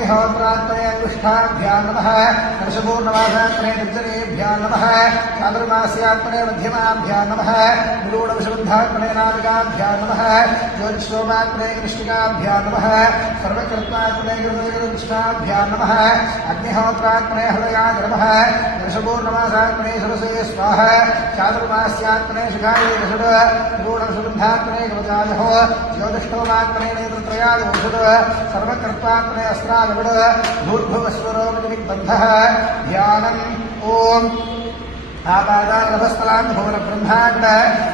अग्निहोत्रात्मने अंगुष्ठाभ्यां नमः वर्षपूर्णमासात्मने निर्जनेभ्यां नमः चातुर्मास्यात्मने मध्यमाभ्यां नमः निरूढविशुद्धात्मने नाविकाभ्यां नमः ज्योतिष्योमात्मने कनिष्ठिकाभ्यां नमः सर्वकृत्वात्मने कृष्णाभ्यां नमः अग्निहोत्रात्मने हृदयाय नमः वर्षपूर्णमासात्मने सरसे स्वाहा चातुर्मास्यात्मने शिखाय वषड निरूढविशुद्धात्मने कवचाय हो ज्योतिष्ठोमात्मने नेत्रत्रयाय वषड सर्वकृत्वात्मने अस्त्राय वड भूर्भुवस्वरोमजनिबन्धः ध्यानम् ओम् आपादानभस्थलान् भुवन ब्रह्माण्ड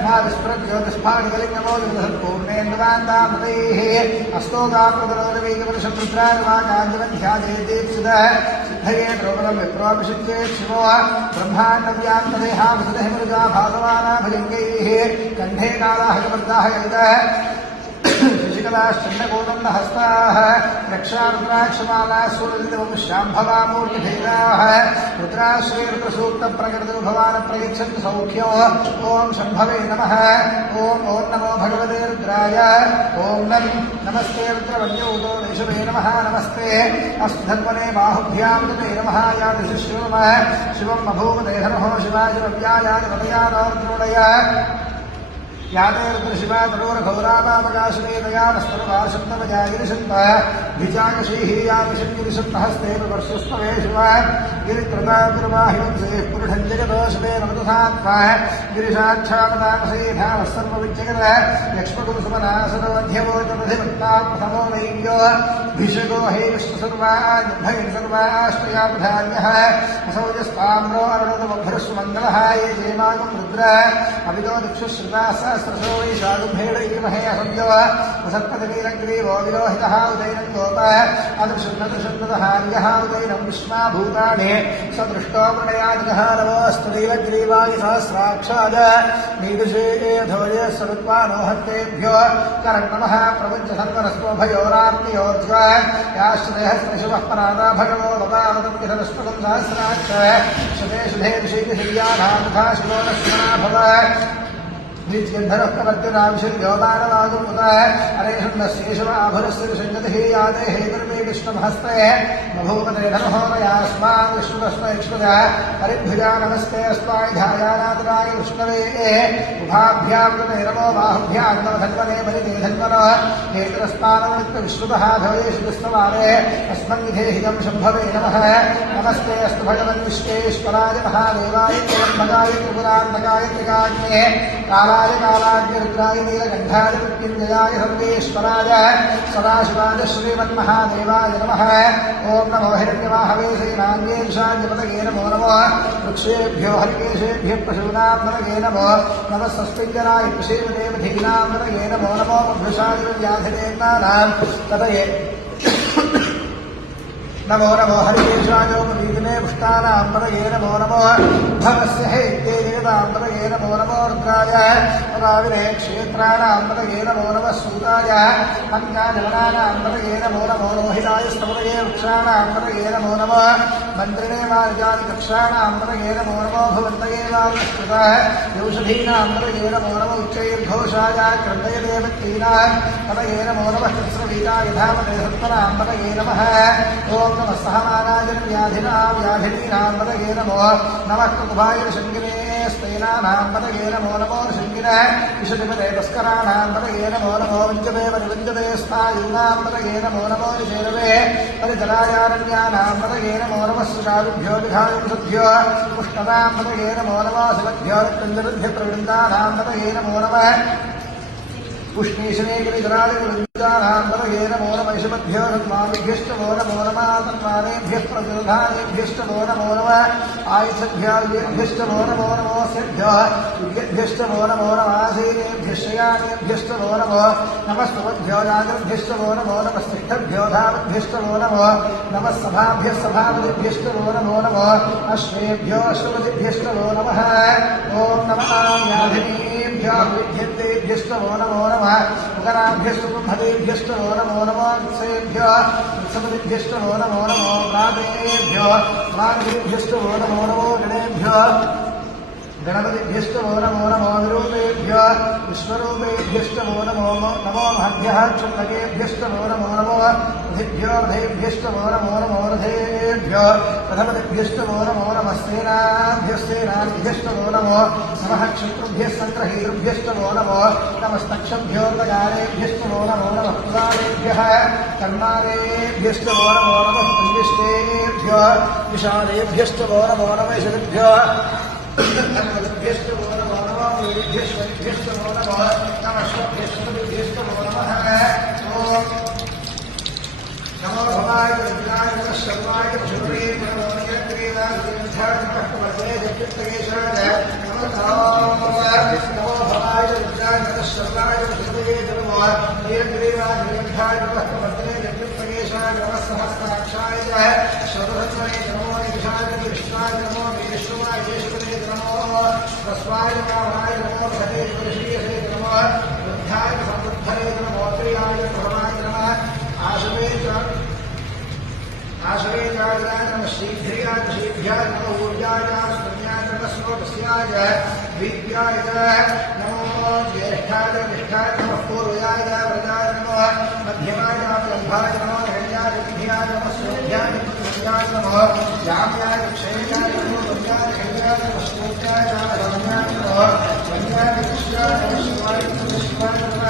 मा विस्मृत्योतिस्फाटिकलिङ्गमोदिसत्पूर्णेन्द्रवान्तामृतैः अस्तोगाप्रदरोदवीकमनुषपुत्रागमाकाञ्जलध्यादेदीप्सित सिद्धये द्रौपदं विप्रोऽभिषिच्येत् शिवो ब्रह्माण्डव्यान्तदेहा विसुधहिमृजा भासमाना भुजङ्गैः कण्ठे कालाः कबद्धाः यलितः शशिकलाश्चण्डकोदण्ड हस्ताः रक्षारुद्राक्षमाला सुरलितवंशाम्भवामूर्तिभेदाः रुद्राश्रये रुद्रसूक्तप्रकृतिर्भवान् प्रयच्छन्ति सौख्यो ॐ शम्भवे नमः ॐ नमो भगवते रुद्राय ॐ नमस्ते रुद्रवन्यौतो वैशवे नमः नमस्ते अस्तु धन्वने बाहुभ्यां ते नमः याति शिवं बभूवदेहनः शिवाय रव्यायादिपदयानोर्द्रोडय याते रुद्रशिवा तरोरघौरापापकाशमेतयानस्तरवाशब्दमजागिरिशन्त भिचाकशीः यातिशङ्गिरिशन्नहस्ते वर्षस्तवे शिव गिरित्रताभिर्वाहिवंसे पुरुषं जगदोषवे नमतसात्मा गिरिशाक्षापदामसेधावः सर्वविज्जगद यक्ष्मकुसुमनासदोऽध्यवोचमधिभक्तात्मसमो नैव्यो भिषगो हे विष्णुसर्वाभयं सर्वाष्टयापधान्यः असौजस्ताम्रो अरुणोदमभ्रस्वमङ्गलः ये जयमागं रुद्र अविदो दिक्षुश्रुताः सहस्रशो वै शादुभेड इमहे असंयो वसत्पतिवीरग्रीवो विलोहितः उदैनं गोप अदृशन्नदृशन्नदहार्यः उदैनं विश्वा भूतानि सदृष्टो प्रणयादिकः नवोऽस्तुदैवग्रीवाय सहस्राक्षाद नीदुषे धोय सरुत्वानो हस्तेभ्यो करन्नमः प्रपञ्च सर्वरस्वभयोरार्तियोज्व याश्रयः श्रीशिवः परादा भगवो भवामतं विधनस्पदं सहस्राक्ष शते शुधे ऋषिविषयानां तथा शिवो लक्ष्मणा भव नित्यन्धरः प्रवर्तिराविशल्योदानवागुमुतः अरेषण्डस्येषवाभुरस्य विषङ्गतिः याते हेतुर्मे विष्णुमहस्ते बभूवते धनुहोरयास्मान् विष्णुदस्मैक्ष्मदः परिभुजा नमस्ते अस्माभिधायानातराय विष्णवे उभाभ्यां कृते नमो बाहुभ्यां नमः धन्वने बलिते धन्वनो हेतुरस्मानमृत्युविश्रुतः भवेषु दुस्तवारे अस्मन्विधेहितं शम्भवे नमः नमस्ते अस्तु भगवन् विश्वेश्वराय महादेवाय त्र्यम्बकाय त्रिपुरान्तकाय त्रिकाग्ने कालाय कालाग्निरुद्राय नीलकण्ठाय मृत्युञ्जयाय सर्वेश्वराय सदाशिवाय श्रीमन्महादेवाय नमः ॐ नमो हिरण्यवाहवे सेनान्येषान्यपतये नमो नमो वृक्षेभ्यो हरिकेशेभ्यः पशूनां पतये नमो नमः सस्मिञ्जनाय पशेवदेवधीनां पतये नमो नमो मभ्युषादिव्याधिनेतानां ततये नमो नमो हरिकेशायोपवीतिने पुष्टानां पतये नमो नमो भवस्य हैत्ये जगतां पतये नमो नमो रुद्राय पदाविने क्षेत्राणां पतये नमो नमः सूताय पञ्चाजनानां पतये नमो नमो रोहिताय स्तपतये वृक्षाणां पतये नमो नमः मन्त्रिणे मार्गानि कक्षाणां पतये नमो नमो भवन्तये वामस्कृतः औषधीनां पतये नमो नमो उच्चैर्घोषाय क्रन्दय देवकीनां पतये नमो नमः कृत्स्नवीताय धामते सत्तरां पतये नमः ॐ नमः सहमानाय व्याधिनां व्याधिनीनां पतये नमो नमः कृतुभाय शङ्गिने स्तेनानां पतये नमो नमो शङ्गिनः विशतिपदे तस्कराणां पतये नमो नमो वञ्जते परिवञ्जते स्थायूनां पतये नमो नमो निशेरवे परिजलायारण्यानां पतये नमो नमः सुषाभ्यो विधायुंसभ्यो पुष्टनां पतये नमो नमः शिवभ्यो कृन्दरुभ्य प्रवृन्दानां पतये नमो नमः पुष्णीशने गिरिधरादिवृन्दानां पतये नमो नमः ऋषभ्यो तन्माभिभ्यश्च वो नमो नमः तन्मानेभ्यः प्रजोधानेभ्यश्च वो नमो नमः आयुधभ्याभ्यश्च वो नमो नमोऽस्यभ्यो युगेभ्यश्च वो नमो नमः आसीनेभ्यश्च यानेभ्यश्च वो नमो नमस्तुभ्यो जागृभ्यश्च वो नमो नमस्तिष्ठभ्यो धावभ्यश्च वो नमो नमः सभाभ्यः सभापतिभ्यश्च वो नमो नमो अश्वेभ्यो अश्वपतिभ्यश्च वो नमः ॐ नमः याधिनीभ्यो विद्यन्तेभ्यश्च वो नमो नमः उदराभ्यश्च कुम्भदेभ्यश्च वो नमो नमो वत्सेभ्यो वत्सपतिभ्यश्च वो नमो नमो प्रातेभ्यो प्रागेभ्यश्च वो नमो नमो गणेभ्यो गणपतिभ्यश्च वो नमो नमो विरूपेभ्यो विश्वरूपेभ्यश्च वो नमो नमो महद्भ्यः क्षुल्लकेभ्यश्च वो नमो नमो प्रथमबुद्धिभ्यो रथेभ्यश्च नमो नमो रथेभ्यो प्रथमदिभ्यश्च नमो नमस्तेनाभ्यश्च नमो नमः क्षत्रुभ्यः सङ्ग्रहेतृभ्यश्च नमो नमस्तक्षभ्योर्गजालेभ्यश्च नमो नमः पुराणेभ्यः कर्मारेभ्यश्च नमो नमः परिविष्टेभ्यो विषादेभ्यश्च नमो नमः शतभ्यो भ्यश्च नमो नमः वेभ्यश्च नमो नमः नमश्वभ्यश्च नमो नमः नमो भवाय विद्याय नमः शर्वाय शुभे नमो यत्रेवाय विद्याय नमः वदे जगत्तेशाय नमो भवाय विद्याय नमः शर्वाय शुभे नमो यत्रेवाय विद्याय नमः वदे जगत्तेशाय नमः सहस्राक्षाय सर्वधर्मणे नमो निशाय विष्णाय नमो विष्णुवाय ईश्वरे नमो तस्वाय नमः नमो भगवे विष्णुये नमो बुद्धाय समबुद्धये नमो प्रियाय भवाय नमः आश्रयेजाय नमः शीघ्रियाय शीघ्राय नमो ऊर्जाय स्मर्याय नमः स्रोतस्याय वीर्याय नमो ज्येष्ठाय निष्ठाय नमः पूर्वयाय व्रजाय नमो मध्यमाय लम्भाय नमो हृदयाय विधियाय नमः स्रोध्याय नमो याम्याय क्षयाय नमो वज्राय हृदयाय नमः स्रोध्याय रम्याय नमो रम्याय कृष्णाय नमः शिवाय नमः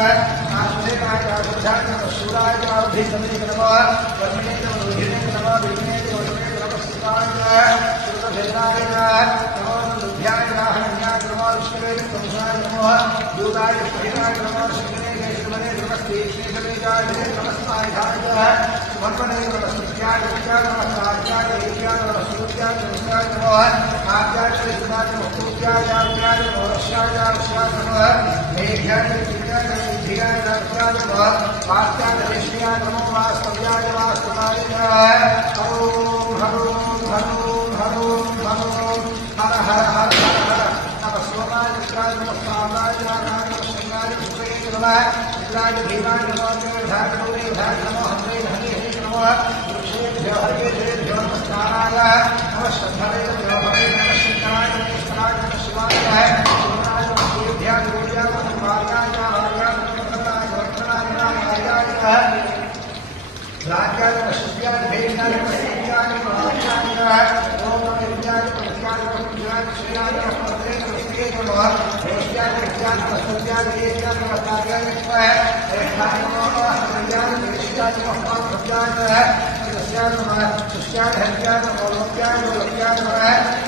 आश्रयेजाय आश्रयाय नमः शूराय अभिसमेत नमो वर्णे नमो रोहिणे नमो विघ्ने नमो शिवाय श्रुतभेदाय नमो दुर्भ्याय हरण्याय नमो विष्णवे कंसाय नमो योगाय स्फटिकाय नमो शिवने केशवने नमस्ते शेषवेदाय नमस्ताय सुमन्वने नमः सत्याय सत्याय नमः साध्याय एक्याय नमः सूर्याय नमस्ताय नमो आद्याय कृष्णाय नमः पूज्याय आद्याय नमः रस्याय रस्याय नमः मेघ्याय विद्याय विधियाय रस्याय नमः वास्याय ऋष्याय नमो वास्तव्याय वास्तवाय ओम हर हर हर हर नमः सोमाय विद्याय नमः सामाय नमः शंगाय सुखे नमः विद्याय भीमाय नमः मेधाय नमो हरे हरे नमो वृक्षेभ्यो हरेभ्यो नमस्काराय नमः श्रद्धरे नमः शंकराय नमः शिवाय शिवाय नमः देव्याय देव्याय नमः मार्गाय राज्याय नमः शिव्याय भेदाय नमः शिव्याय नमः ओम नमः विद्याय प्रत्याय नमः पूजाय श्रेयाय नमः पत्रे नमस्ते नमः भेष्याय विद्याय नमः सत्याय भेष्याय नमः कार्याय नमः रेखाय नमः हरियाय भेष्याय नमः भव्याय नमः शिष्याय नमः शिष्याय हरियाय नमः लोक्याय नमः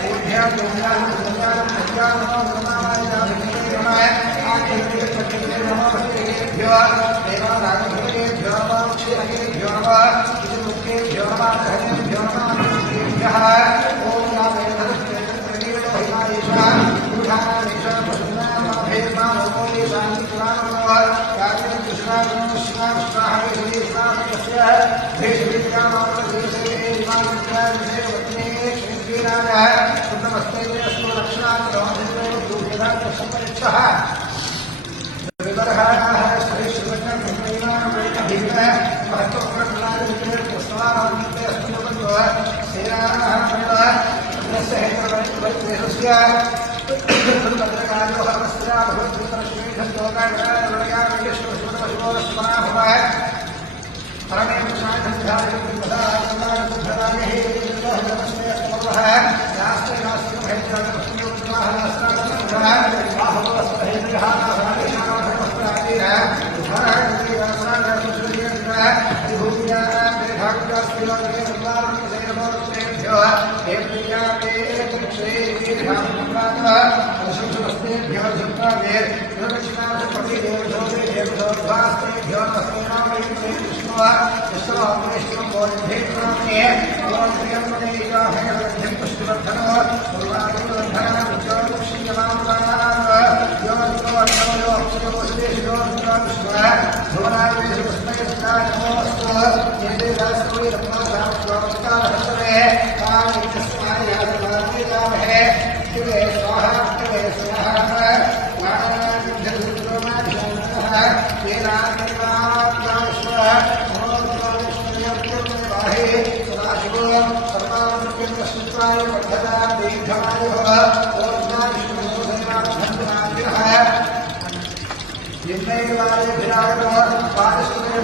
ऊर्ध्याय लोक्याय नमः भव्याय नमः नमाय नमः आखेभ्यो चक्रेभ्यो नमः भक्तेभ्यो देवानागभ्यो नमः क्षीरभ्यो नमः विष्णुभ्यो नमः हरेभ्यो नमः ओम नामे नमस्ते हिमायेशा बुधानेशा पशुनाम भेदमा नमोले शांति पुराण नमः यात्रे कृष्णा नमः शिवाय स्वाहा हरे स्वाहा भेषविद्या नमः देशे हिमालय विजय वत्ने श्रीराय नमस्ते अस्तु रक्षणाय नमः दुर्गेधा समरिच्छः विवरहाः श्री श्रीवचन कृष्णा वेद महत्वप्रणाय विजय प्रस्तावान्ते अस्तु सेनाः नमः हेतुर्वैश्य भद्रकालो हरस्या भगवद्गीता श्रीधर लोकाय विष्णुस्मरणः परमें शांतिधाय विपदा कमलाय नमस्ते अस्तुभः शास्त्रे शास्त्रं भेदाय पुण्योत्साह शास्त्राः बाहुवस्त्र हेतुः जिन्हें वाले विराट और पारिश्रय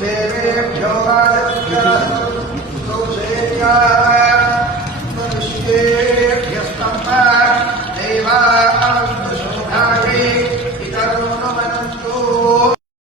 देवेभ्यो